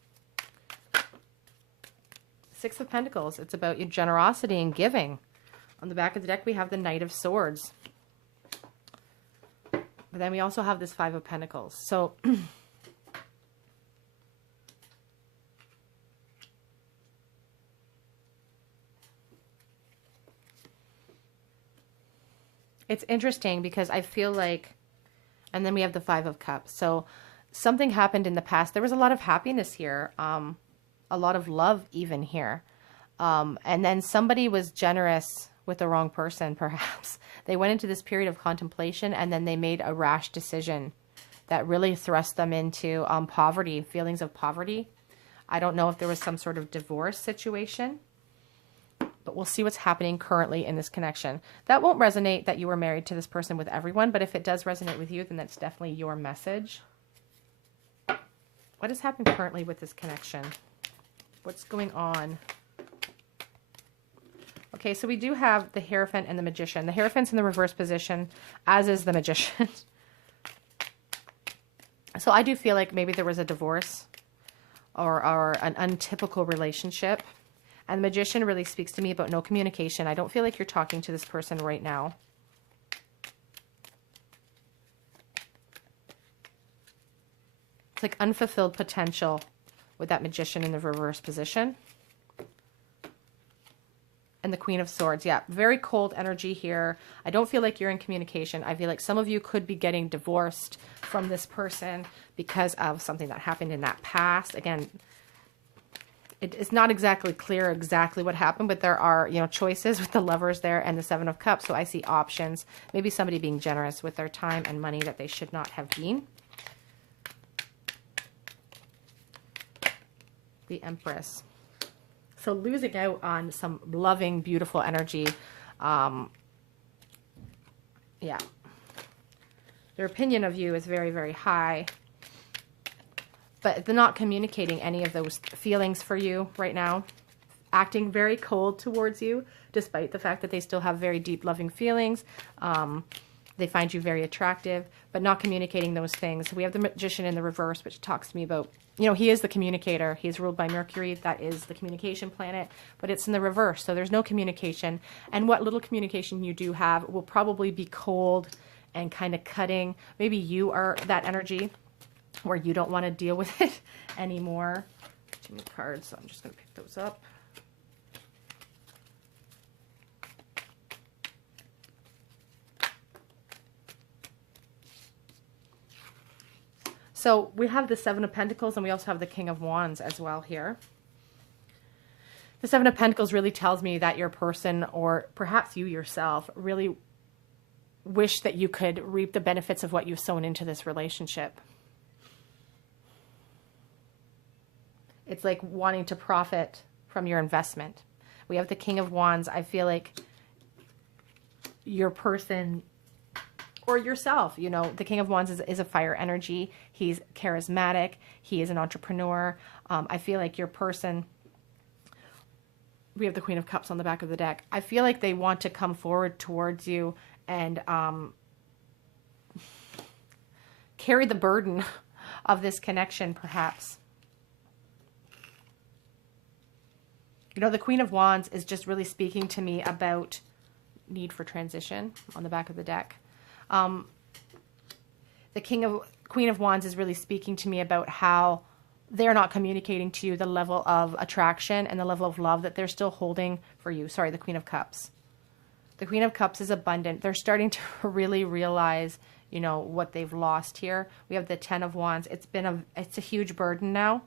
Six of Pentacles. It's about your generosity and giving. On the back of the deck, we have the Knight of Swords. But then we also have this Five of Pentacles. So it's interesting because I feel like, and then we have the Five of Cups. So something happened in the past. There was a lot of happiness here, a lot of love even here. And then somebody was generous with the wrong person, perhaps. They went into this period of contemplation, and then they made a rash decision that really thrust them into poverty, feelings of poverty. I don't know if there was some sort of divorce situation, but we'll see what's happening currently in this connection. That won't resonate that you were married to this person with everyone, but if it does resonate with you, then that's definitely your message. What has happened currently with this connection? What's going on? Okay, so we do have the Hierophant and the Magician. The Hierophant's in the reverse position, as is the Magician. So I do feel like maybe there was a divorce or an untypical relationship. And the Magician really speaks to me about no communication. I don't feel like you're talking to this person right now. It's like unfulfilled potential with that Magician in the reverse position. And the Queen of Swords. Yeah, very cold energy here. I don't feel like you're in communication. I feel like some of you could be getting divorced from this person because of something that happened in that past. Again, it's not exactly clear exactly what happened, but there are, you know, choices with the Lovers there and the Seven of Cups. So I see options. Maybe somebody being generous with their time and money that they should not have been. The Empress. So losing out on some loving, beautiful energy. Yeah. Their opinion of you is very, very high. But they're not communicating any of those feelings for you right now. Acting very cold towards you, despite the fact that they still have very deep, loving feelings. They find you very attractive, but not communicating those things. We have the Magician in the reverse, which talks to me about, you know, he is the communicator. He's ruled by Mercury. That is the communication planet, but it's in the reverse. So there's no communication. And what little communication you do have will probably be cold and kind of cutting. Maybe you are that energy where you don't want to deal with it anymore. Too many cards, so I'm just going to pick those up. So we have the Seven of Pentacles, and we also have the King of Wands as well here. The Seven of Pentacles really tells me that your person, or perhaps you yourself, really wish that you could reap the benefits of what you've sown into this relationship. It's like wanting to profit from your investment. We have the King of Wands. I feel like your person or yourself, you know, the King of Wands is a fire energy. He's charismatic. He is an entrepreneur. I feel like your person, we have the Queen of Cups on the back of the deck. I feel like they want to come forward towards you and carry the burden of this connection, perhaps. You know, the Queen of Wands is just really speaking to me about need for transition on the back of the deck. The Queen of Wands is really speaking to me about how they're not communicating to you the level of attraction and the level of love that they're still holding for you. Sorry, the Queen of Cups. The Queen of Cups is abundant. They're starting to really realize, you know, what they've lost here. We have the Ten of Wands. It's a huge burden now.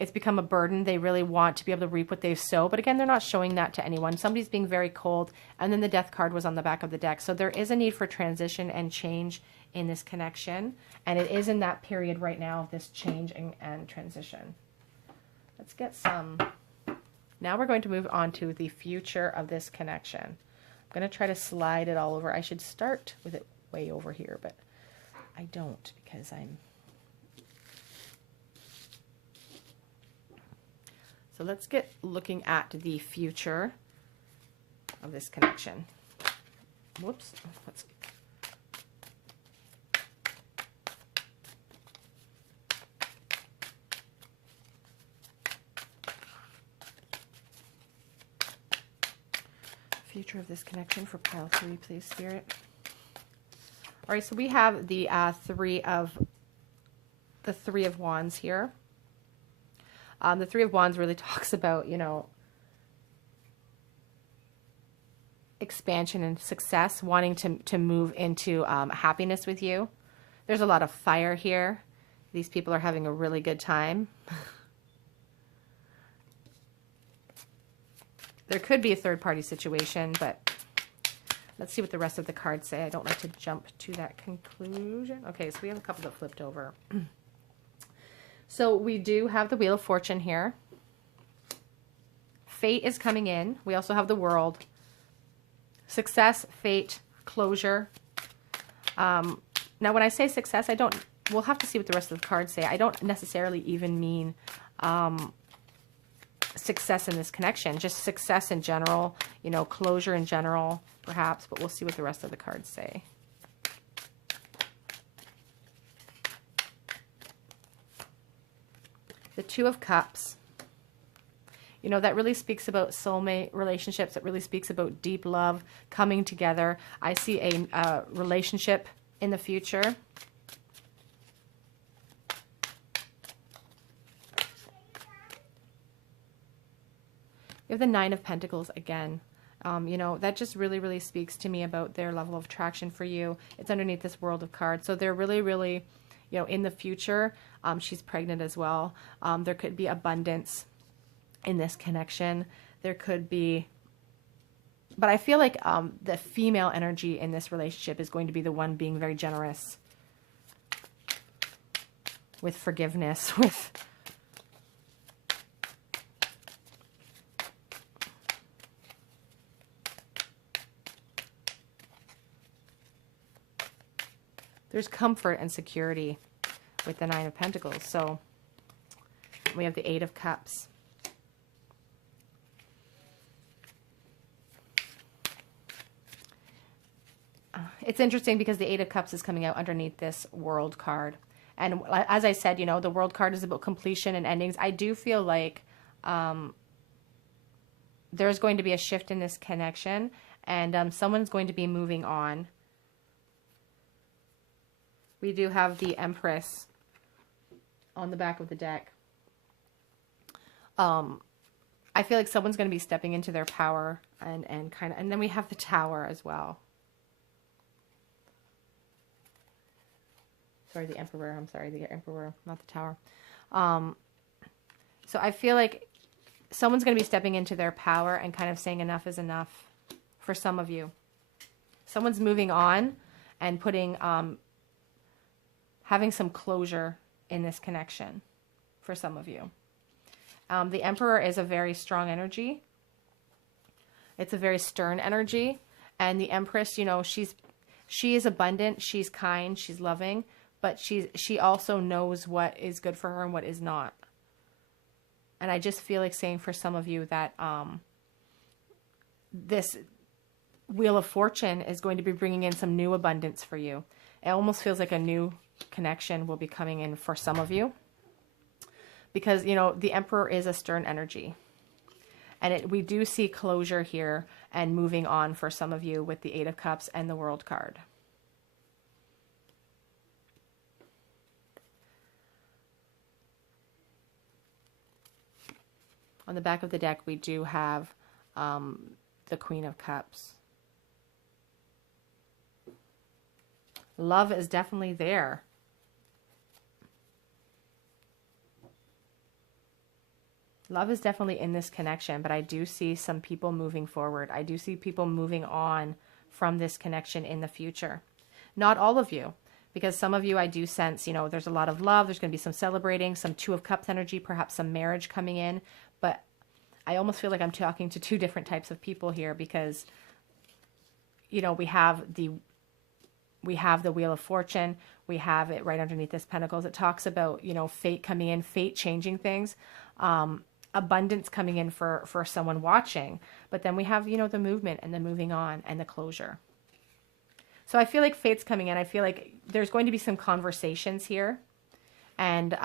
It's become a burden. They really want to be able to reap what they've sowed. But again, they're not showing that to anyone. Somebody's being very cold. And then the Death card was on the back of the deck. So there is a need for transition and change in this connection. And it is in that period right now of this change and transition. Let's get some. Now we're going to move on to the future of this connection. I'm going to try to slide it all over. I should start with it way over here, but I don't because I'm... So let's get looking at the future of this connection. Whoops. Future of this connection for pile 3, please, Spirit. All right, so we have the Three of Wands here. The Three of Wands really talks about, you know, expansion and success, wanting to move into happiness with you. There's a lot of fire here. These people are having a really good time. There could be a third-party situation, but let's see what the rest of the cards say. I don't like to jump to that conclusion. Okay, so we have a couple that flipped over. So we do have the Wheel of Fortune here. Fate is coming in. We also have the World. Success, fate, closure. Now, when I say success, we'll have to see what the rest of the cards say. I don't necessarily even mean success in this connection, just success in general, you know, closure in general, perhaps, but we'll see what the rest of the cards say. The Two of Cups, you know, that really speaks about soulmate relationships. It really speaks about deep love coming together. I see a relationship in the future. We have the Nine of Pentacles again. You know, that just really, really speaks to me about their level of attraction for you. It's underneath this World of Cards. So they're really, really, you know, in the future. She's pregnant as well. There could be abundance in this connection. There could be, but I feel like the female energy in this relationship is going to be the one being very generous with forgiveness, with there's comfort and security with the Nine of Pentacles. So we have the Eight of Cups. it's interesting because the Eight of Cups is coming out underneath this World card. And as I said, you know, the World card is about completion and endings. I do feel like there's going to be a shift in this connection, and someone's going to be moving on. We do have the Empress on the back of the deck. I feel like someone's going to be stepping into their power, and then we have the Tower as well. Sorry, the Emperor. I'm sorry, the Emperor, not the Tower. So I feel like someone's going to be stepping into their power and kind of saying enough is enough for some of you. Someone's moving on and putting, having some closure in this connection for some of you. The Emperor is a very strong energy. It's a very stern energy. And the Empress, you know, she is abundant, she's kind, she's loving, but she also knows what is good for her and what is not. And I just feel like saying for some of you that this Wheel of Fortune is going to be bringing in some new abundance for you. It almost feels like a new connection will be coming in for some of you. Because, you know, the Emperor is a stern energy. And we do see closure here and moving on for some of you with the Eight of Cups and the World card. On the back of the deck, we do have the Queen of Cups. Love is definitely there. Love is definitely in this connection, but I do see some people moving forward. I do see people moving on from this connection in the future. Not all of you, because some of you I do sense, you know, there's a lot of love. There's going to be some celebrating, some Two of Cups energy, perhaps some marriage coming in. But I almost feel like I'm talking to two different types of people here because, you know, we have the Wheel of Fortune. We have it right underneath this Pentacles. It talks about, you know, fate coming in, fate changing things. Abundance coming in for someone watching. But then we have, you know, the movement and the moving on and the closure. So I feel like fate's coming in. I feel like there's going to be some conversations here. And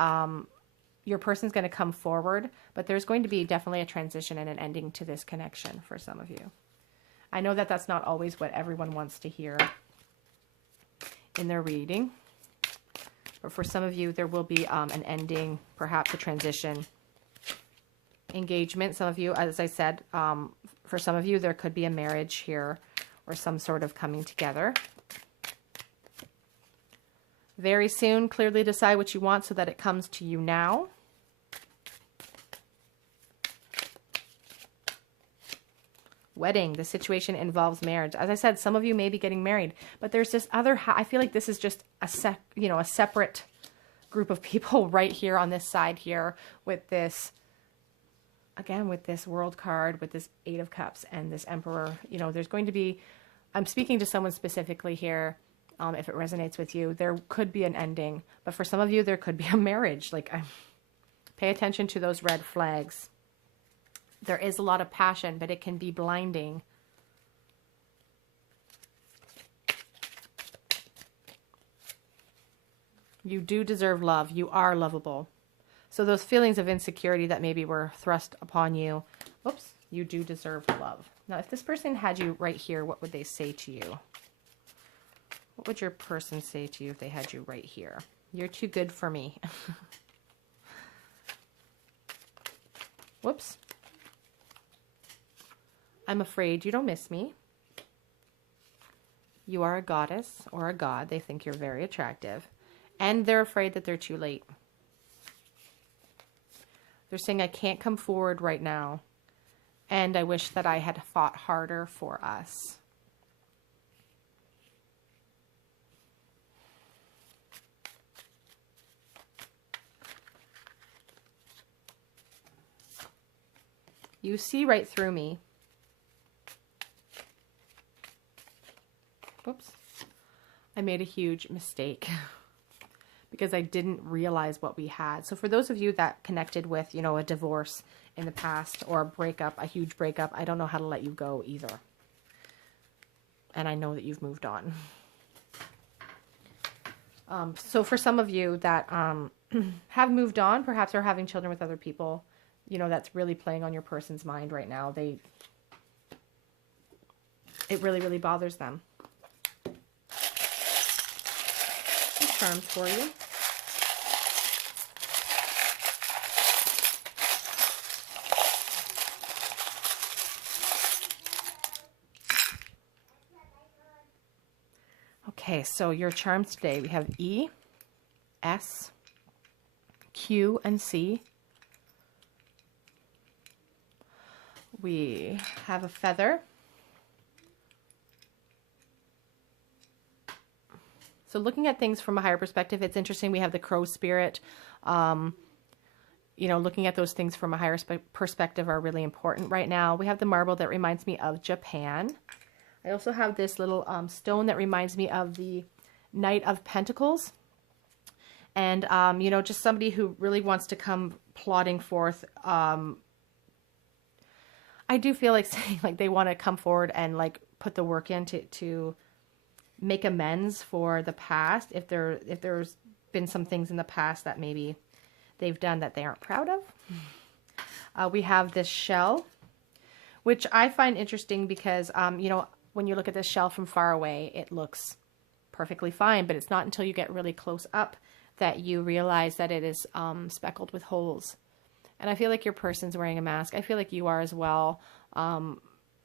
your person's going to come forward. But there's going to be definitely a transition and an ending to this connection for some of you. I know that that's not always what everyone wants to hear in their reading. But for some of you, there will be an ending, perhaps a transition. Engagement. Some of you, as I said, for some of you, there could be a marriage here or some sort of coming together. Very soon, clearly decide what you want so that it comes to you now. Wedding. The situation involves marriage. As I said, some of you may be getting married, but there's this other, I feel like this is just a separate group of people right here on this side here with this, again, with this World card, with this Eight of Cups and this Emperor. You know, there's going to be, I'm speaking to someone specifically here. If it resonates with you, there could be an ending, but for some of you, there could be a marriage. Like, pay attention to those red flags. There is a lot of passion, but it can be blinding. You do deserve love. You are lovable. So those feelings of insecurity that maybe were thrust upon you, oops, you do deserve love. Now, if this person had you right here, what would they say to you? What would your person say to you if they had you right here? You're too good for me. Whoops. I'm afraid you don't miss me. You are a goddess or a god. They think you're very attractive. And they're afraid that they're too late. They're saying, I can't come forward right now. And I wish that I had fought harder for us. You see right through me. Oops. I made a huge mistake because I didn't realize what we had. So for those of you that connected with, you know, a divorce in the past or a breakup, a huge breakup, I don't know how to let you go either. And I know that you've moved on. So for some of you that have moved on, perhaps are having children with other people, you know, that's really playing on your person's mind right now. It really, really bothers them. Some charms for you. Okay, so your charms today, we have E, S, Q, and C. We have a feather. So looking at things from a higher perspective, it's interesting. We have the crow spirit. You know, looking at those things from a higher perspective are really important right now. We have the marble that reminds me of Japan. I also have this little stone that reminds me of the Knight of Pentacles. And, you know, just somebody who really wants to come plodding forth. I do feel like saying, like, they want to come forward and, like, put the work in to make amends for the past. If there's been some things in the past that maybe they've done that they aren't proud of. We have this shell, which I find interesting because, you know, when you look at this shell from far away, it looks perfectly fine, but it's not until you get really close up that you realize that it is speckled with holes. And I feel like your person's wearing a mask. I feel like you are as well.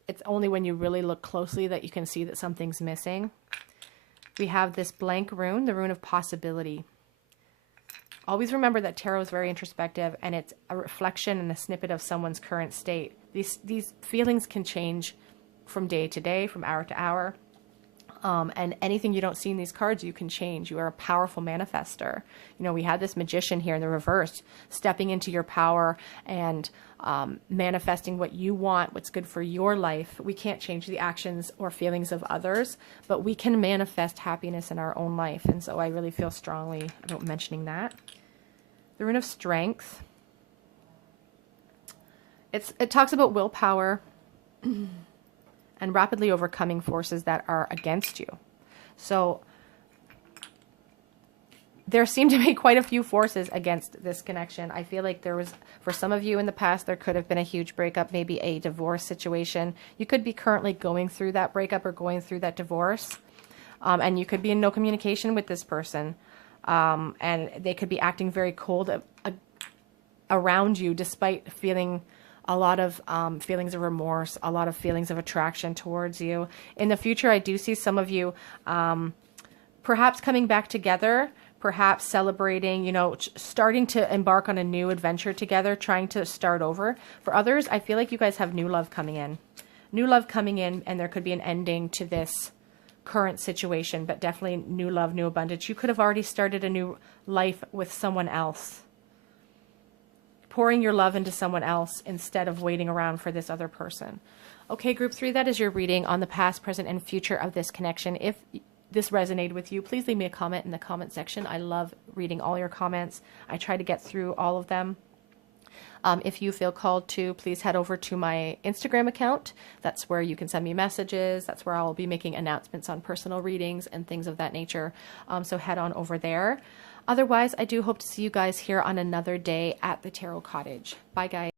It's only when you really look closely that you can see that something's missing. We have this blank rune, the rune of possibility. Always remember that tarot is very introspective, and it's a reflection and a snippet of someone's current state. These feelings can change from day to day, from hour to hour. And anything you don't see in these cards, you can change. You are a powerful manifester. You know, we had this magician here in the reverse, stepping into your power and manifesting what you want, what's good for your life. We can't change the actions or feelings of others, but we can manifest happiness in our own life. And so I really feel strongly about mentioning that. The rune of strength. It talks about willpower and rapidly overcoming forces that are against you. So there seem to be quite a few forces against this connection. I feel like there was, for some of you in the past, there could have been a huge breakup, maybe a divorce situation. You could be currently going through that breakup or going through that divorce. And you could be in no communication with this person. And they could be acting very cold around you, despite feeling a lot of feelings of remorse, a lot of feelings of attraction towards you. In the future, I do see some of you perhaps coming back together, perhaps celebrating, you know, starting to embark on a new adventure together, trying to start over. For others, I feel like you guys have new love coming in. New love coming in, and there could be an ending to this current situation, but definitely new love, new abundance. You could have already started a new life with someone else, pouring your love into someone else instead of waiting around for this other person. Okay, group 3, that is your reading on the past, present, and future of this connection. If this resonated with you, please leave me a comment in the comment section. I love reading all your comments. I try to get through all of them. If you feel called to, please head over to my Instagram account. That's where you can send me messages. That's where I'll be making announcements on personal readings and things of that nature. So head on over there. Otherwise, I do hope to see you guys here on another day at the Tarot Cottage. Bye, guys.